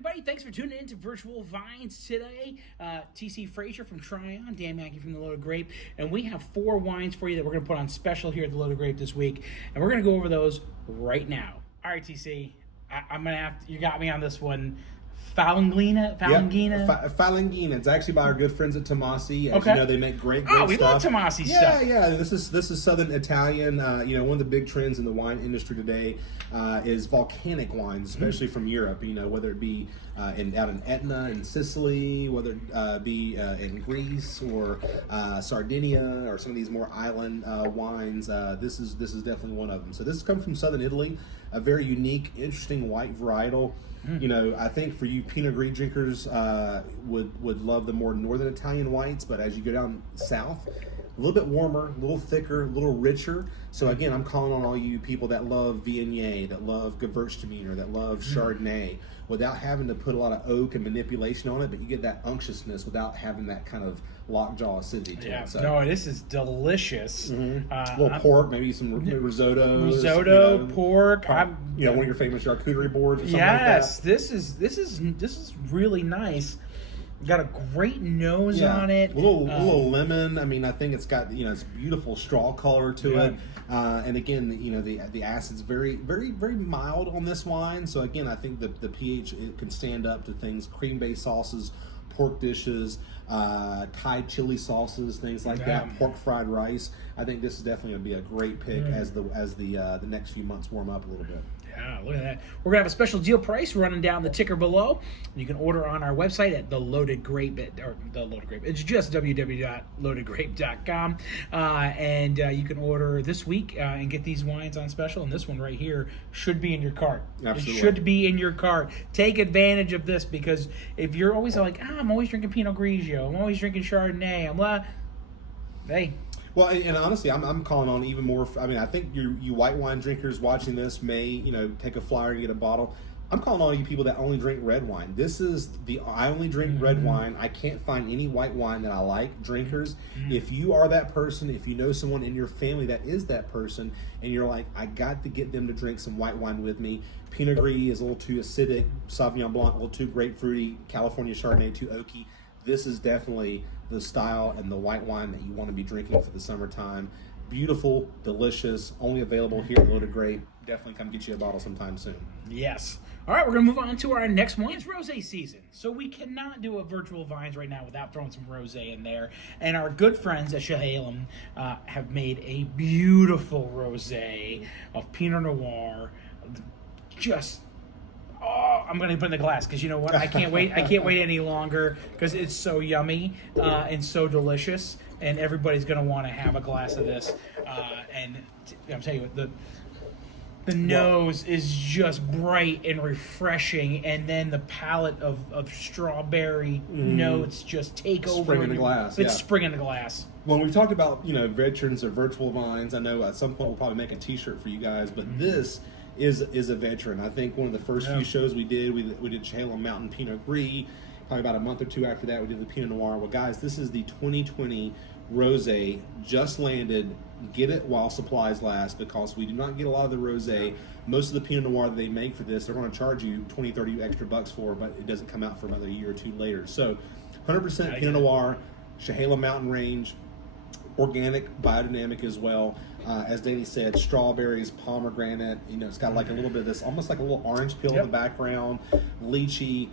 everybody. Thanks for tuning in to Virtual Vines today. TC Fraizer from Tryon, Dan Mackey from the Loaded Grape, and we have 4 wines for you that we're going to put on special here at the Loaded Grape this week, and we're going to go over those right now. All right, TC, I'm going to have to, you got me on this one. Falangina? Falangina. It's actually by our good friends at Tomasi. As you know, they make great stuff. We love Tomasi stuff. Yeah. This is Southern Italian. One of the big trends in the wine industry today is volcanic wines, especially from Europe. Whether it be out in Etna in Sicily, whether it be in Greece or Sardinia or some of these more island wines. This is definitely one of them. So this comes from Southern Italy, a very unique, interesting white varietal. I think for you Pinot Gris drinkers would love the more northern Italian whites, but as you go down south, a little bit warmer, a little thicker, a little richer. So again, I'm calling on all you people that love Viognier, that love Gewürztraminer, that love Chardonnay, without having to put a lot of oak and manipulation on it, but you get that unctuousness without having that kind of lockjaw acidity to it. So, no, this is delicious. A little pork, maybe some risotto. Pork. One of your famous charcuterie boards or something like that. Yes, this is really nice. Got a great nose on it. A little lemon. I mean, I think it's got it's beautiful straw color to it. And again, the acid's very, very, very mild on this wine. So again, I think the pH it can stand up to things, cream-based sauces, pork dishes, Thai chili sauces, things like that. Pork fried rice. I think this is definitely going to be a great pick as the next few months warm up a little bit. Yeah, look at that. We're going to have a special deal price running down the ticker below. You can order on our website at The Loaded Grape. It's just www.loadedgrape.com. And you can order this week and get these wines on special. And this one right here should be in your cart. Absolutely. It should be in your cart. Take advantage of this, because if you're always like, I'm always drinking Pinot Grigio, I'm always drinking Chardonnay, hey. Well, and honestly, I'm calling on even more. I mean, I think you white wine drinkers watching this may, take a flyer and get a bottle. I'm calling on all you people that only drink red wine. I only drink red wine. I can't find any white wine that I like. Drinkers, if you are that person, if you know someone in your family that is that person, and you're like, I got to get them to drink some white wine with me. Pinot Gris is a little too acidic. Sauvignon Blanc a little too grapefruity. California Chardonnay too oaky. This is definitely the style and the white wine that you want to be drinking for the summertime. Beautiful, delicious, only available here at Loaded Grape. Definitely come get you a bottle sometime soon. Yes. All right, we're going to move on to our next one. It's rosé season, so we cannot do a virtual vines right now without throwing some rosé in there. And our good friends at Chehalem have made a beautiful rosé of Pinot Noir. I'm going to put in the glass because you know what? I can't wait. I can't wait any longer because it's so yummy and so delicious, and everybody's going to want to have a glass of this. And I'm telling you what, the nose is just bright and refreshing, and then the palate of strawberry notes just take over. Spring in the glass. It's spring in the glass. When we talked about veterans or virtual vines, I know at some point we'll probably make a T-shirt for you guys, but this is a veteran. I think one of the first few shows we did Chehalem Mountain Pinot Gris. Probably about a month or two after that, we did the Pinot Noir. Well, guys, this is the 2020 Rosé, just landed. Get it while supplies last, because we do not get a lot of the Rosé. Most of the Pinot Noir that they make for this, they're going to charge you 20, 30 extra bucks for, but it doesn't come out for another year or two later. So 100% Pinot Noir, Chehalem Mountain Range, organic, biodynamic as well. As Danny said, strawberries, pomegranate. It's got like a little bit of this, almost like a little orange peel in the background. Lychee.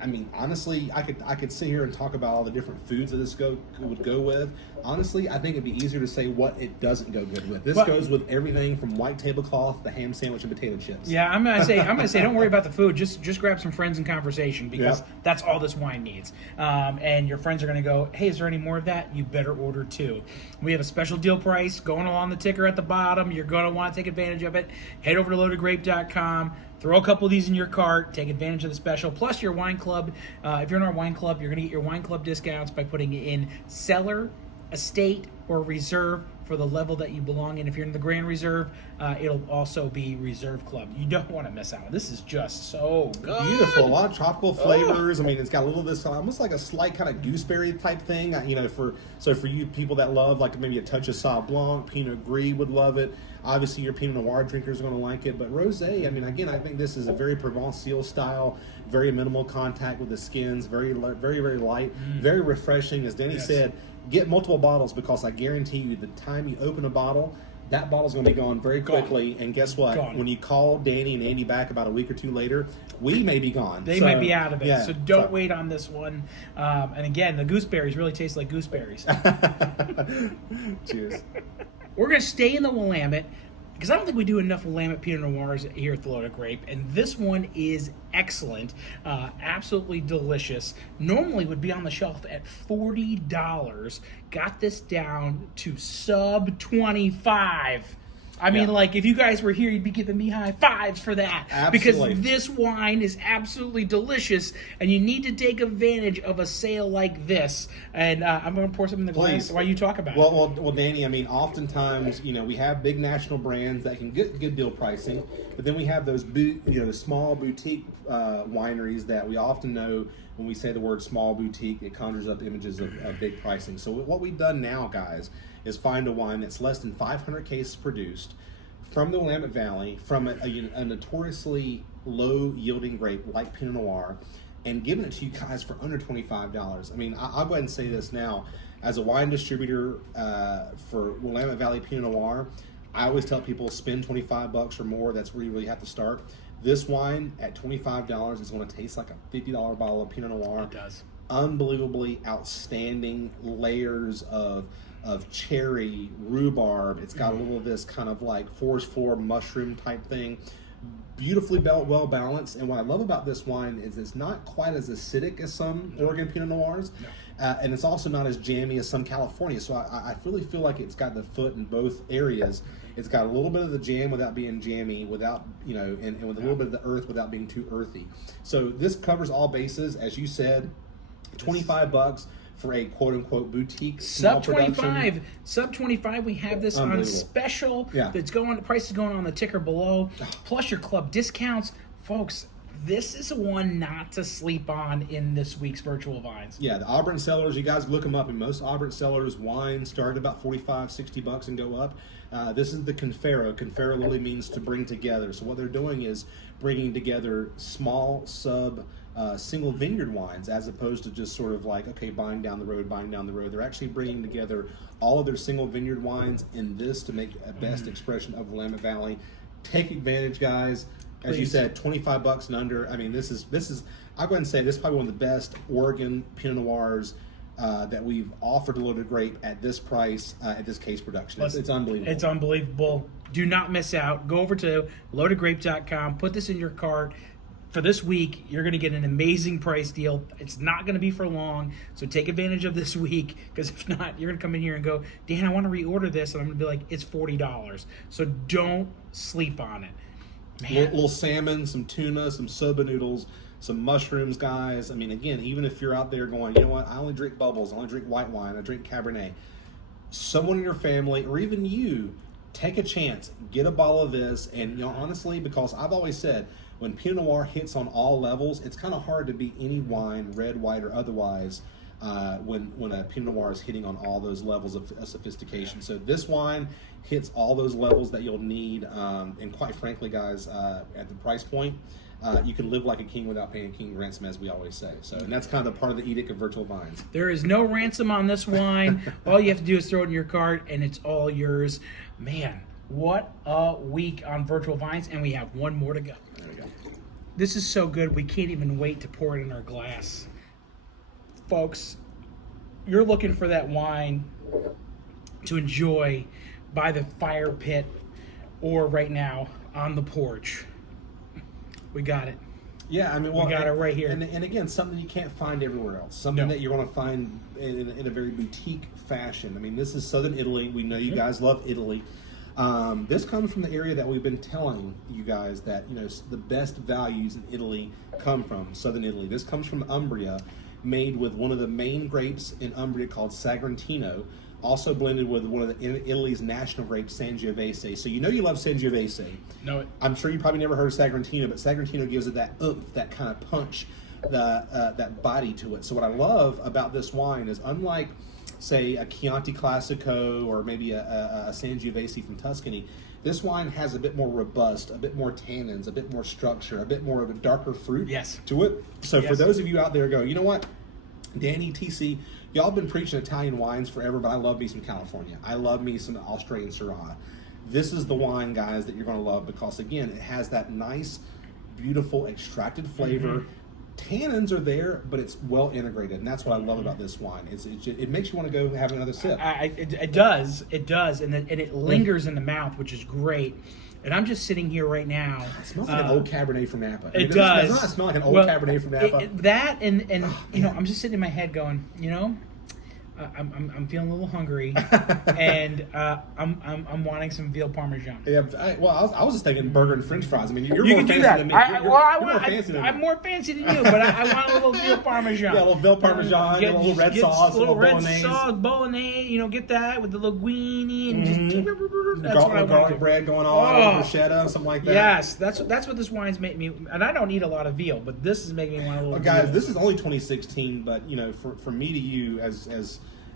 I mean, honestly, I could sit here and talk about all the different foods that this would go with. Honestly, I think it'd be easier to say what it doesn't go good with. This goes with everything from white tablecloth to ham sandwich and potato chips. Yeah, I'm gonna say, don't worry about the food. Just grab some friends and conversation, because that's all this wine needs. And your friends are gonna go, hey, is there any more of that? You better order 2. We have a special deal price going along the ticker at the bottom. You're gonna want to take advantage of it. Head over to loadedgrape.com. Throw a couple of these in your cart. Take advantage of the special. Plus your wine club. If you're in our wine club, you're going to get your wine club discounts by putting it in cellar, estate, or reserve for the level that you belong in. If you're in the Grand Reserve, it'll also be Reserve Club. You don't want to miss out. This is just so good. Beautiful. A lot of tropical flavors. I mean, it's got a little of this almost like a slight kind of gooseberry type thing. For you people that love like maybe a touch of Sauv Blanc, Pinot Gris would love it. Obviously, your Pinot Noir drinkers are going to like it, but rosé, I mean, again, I think this is a very Provençal style, very minimal contact with the skins, very, very, very light, very refreshing. As Danny said, get multiple bottles because I guarantee you, the time you open a bottle, that bottle's going to be gone very quickly. And guess what? When you call Danny and Andy back about a week or two later, we may be gone. They might be out of it. So don't wait on this one. And again, the gooseberries really taste like gooseberries. Cheers. We're going to stay in the Willamette because I don't think we do enough Willamette Pinot Noirs here at the Loaded Grape. And this one is excellent. Absolutely delicious. Normally would be on the shelf at $40. Got this down to sub 25. I mean, like, if you guys were here, you'd be giving me high fives for that. Absolutely. Because this wine is absolutely delicious, and you need to take advantage of a sale like this. And I'm going to pour some in the glass while you talk about it. Well, Danny, I mean, oftentimes, we have big national brands that can get good deal pricing, but then we have those, small boutique wineries that we often know when we say the word small boutique, it conjures up images of big pricing. So what we've done now, guys, is find a wine that's less than 500 cases produced from the Willamette Valley, from a notoriously low-yielding grape like Pinot Noir, and giving it to you guys for under $25. I mean, I'll go ahead and say this now. As a wine distributor for Willamette Valley Pinot Noir, I always tell people spend $25 or more. That's where you really have to start. This wine at $25 is going to taste like a $50 bottle of Pinot Noir. It does. Unbelievably outstanding layers of cherry, rhubarb. It's got a little of this kind of like forest floor mushroom type thing. Beautifully well balanced. And what I love about this wine is it's not quite as acidic as some Oregon Pinot Noirs. And it's also not as jammy as some California. So I really feel like it's got the foot in both areas. It's got a little bit of the jam without being jammy, without, and with a little bit of the earth without being too earthy. So this covers all bases, as you said. $25 for a quote-unquote boutique small production. Sub 25. We have this on special. That's going. The price is going on the ticker below. Plus your club discounts, folks. This is one not to sleep on in this week's Virtual Vines. Yeah, the Auburn Cellars, you guys look them up, and most Auburn Cellars wines start at about $45-$60 and go up. This is the Confero. Confero literally means to bring together. So what they're doing is bringing together small single vineyard wines, as opposed to just sort of like, okay, buying down the road. They're actually bringing together all of their single vineyard wines in this to make a best expression of Willamette Valley. Take advantage, guys. As you said, $25 and under. I mean, this is. I'll go ahead and say this is probably one of the best Oregon Pinot Noirs that we've offered to Loaded Grape at this price, at this case production. It's unbelievable. It's unbelievable. Do not miss out. Go over to loadedgrape.com. Put this in your cart. For this week, you're going to get an amazing price deal. It's not going to be for long, so take advantage of this week, because if not, you're going to come in here and go, Dan, I want to reorder this, and I'm going to be like, it's $40. So don't sleep on it. Little salmon, some tuna, some soba noodles, some mushrooms, guys. I mean, again, even if you're out there going, you know what, I only drink bubbles, I only drink white wine, I drink Cabernet. Someone in your family, or even you, take a chance, get a bottle of this, and honestly, because I've always said, when Pinot Noir hits on all levels, it's kind of hard to beat any wine, red, white, or otherwise, when a Pinot Noir is hitting on all those levels of sophistication. So this wine hits all those levels that you'll need, and quite frankly, guys, at the price point, you can live like a king without paying a king ransom, as we always say. So, and that's kind of part of the edict of Virtual Vines. There is no ransom on this wine. All you have to do is throw it in your cart, and it's all yours. Man, what a week on Virtual Vines, and we have one more to go. There we go. This is so good, we can't even wait to pour it in our glass. Folks, you're looking for that wine to enjoy by the fire pit or right now on the porch. We got it. Yeah, I mean, well, we got it right here. And again, something you can't find everywhere else. Something that you're going to find in a very boutique fashion. I mean, this is Southern Italy. We know you guys love Italy. This comes from the area that we've been telling you guys that, the best values in Italy come from, Southern Italy. This comes from Umbria, made with one of the main grapes in Umbria called Sagrantino, also blended with one of Italy's national grapes, Sangiovese. So you love Sangiovese. Know it. I'm sure you probably never heard of Sagrantino, but Sagrantino gives it that oomph, that kind of punch, that body to it. So what I love about this wine is, unlike, say, a Chianti Classico or maybe a Sangiovese from Tuscany, This wine has a bit more robust, a bit more tannins, a bit more structure, a bit more of a darker fruit to it. So for those of you out there go, you know what, Danny, TC, y'all been preaching Italian wines forever, but I love me some California. I love me some Australian Syrah. This is the wine, guys, that you're going to love because, again, it has that nice, beautiful, extracted flavor. Tannins are there, but it's well integrated, and that's what I love about this wine. It makes you want to go have another sip. It does, and it lingers in the mouth, which is great. And I'm just sitting here right now. It smells like an old Cabernet from Napa. It does. It doesn't smell like an old Cabernet from Napa. That and you know, I'm just sitting in my head going, you know, I'm feeling a little hungry, and I'm wanting some veal parmesan. Yeah, I was just thinking burger and French fries. I mean, you're You more can fancy do that. than me. I'm more fancy than you, but I want a little veal parmesan. Yeah, a little veal parmesan, a little red sauce, a little bolognese. Bolognese. You know, get that with the linguine and just that's what I want. Garlic bread going on, bruschetta, something like that. Yes, that's what this wine's made me. And I don't eat a lot of veal, but this is making me want a little. Guys, veal. this is only 2016, but you know, for me to you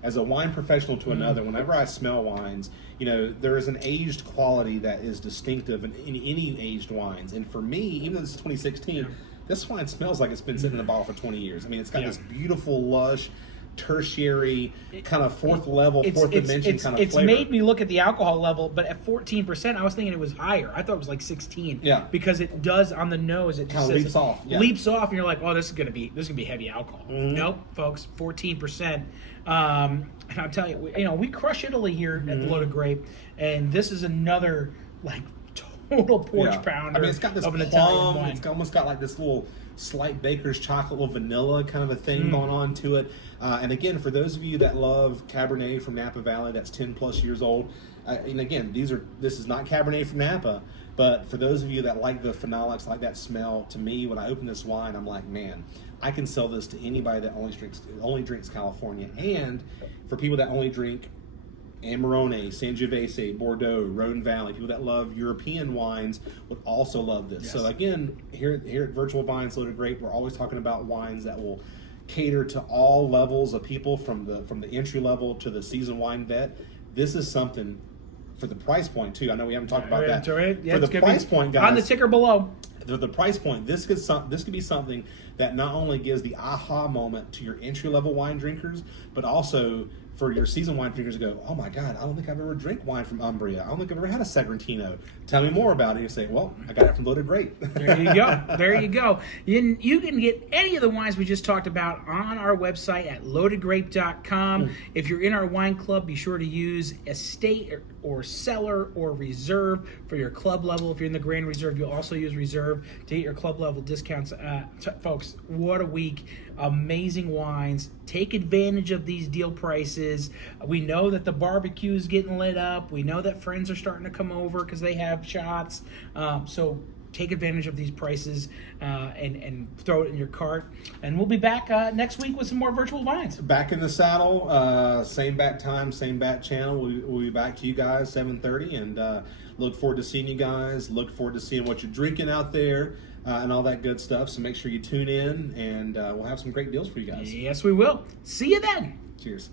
as a wine professional to another, whenever I smell wines, you know, there is an aged quality that is distinctive in any aged wines. And for me, even though this is 2016, this wine smells like it's been sitting in the bottle for 20 years. I mean, it's got this beautiful, lush, tertiary, kind of fourth dimension kind of it's flavor. made me look at the alcohol level, but at 14%, I was thinking it was higher. I thought it was like 16. Yeah. Because it does on the nose. It just leaps off. Yeah. Leaps off, and you're like, oh, this is gonna be heavy alcohol. Nope, folks, 14%. And I'm telling you, we crush Italy here at the Loaded Grape, and this is another like total porch pounder. I mean, it's got this of an plum. Italian wine. It's almost got like this little slight baker's chocolate, little vanilla kind of a thing going on to it. And again, for those of you that love Cabernet from Napa Valley, that's 10 plus years old. And again, this is not Cabernet from Napa, but for those of you that like the phenolics, like that smell, to me, when I open this wine, I'm like, man, I can sell this to anybody that only drinks California. And for people that only drink Amarone, Sangiovese, Bordeaux, Rhone Valley, people that love European wines would also love this. So again, here at Virtual Vines Loaded Grape, we're always talking about wines that will cater to all levels of people, from the entry level to the seasoned wine vet. This is something for the price point too. I know we haven't talked about that. Yeah, for the price point, guys, on the ticker below. The price point, this could be something that not only gives the aha moment to your entry level wine drinkers, but also for your seasoned wine drinkers to go, oh my God, I don't think I've ever drank wine from Umbria. I don't think I've ever had a Sagrantino. Tell me more about it. You say, well, I got it from Loaded Grape. There you go. There you go. You can get any of the wines we just talked about on our website at loadedgrape.com. If you're in our wine club, be sure to use Estate or Cellar or Reserve for your club level. If you're in the Grand Reserve, you'll also use Reserve to get your club level discounts. Folks, what a week. Amazing wines. Take advantage of these deal prices. We know that the barbecue is getting lit up. We know that friends are starting to come over because they have shots. So take advantage of these prices and throw it in your cart. And we'll be back next week with some more Virtual Vines. Back in the saddle, same bat time, same bat channel. We'll be back to you guys 7:30, and look forward to seeing you guys. Look forward to seeing what you're drinking out there. And all that good stuff. So make sure you tune in, and we'll have some great deals for you guys. Yes, we will. See you then. Cheers.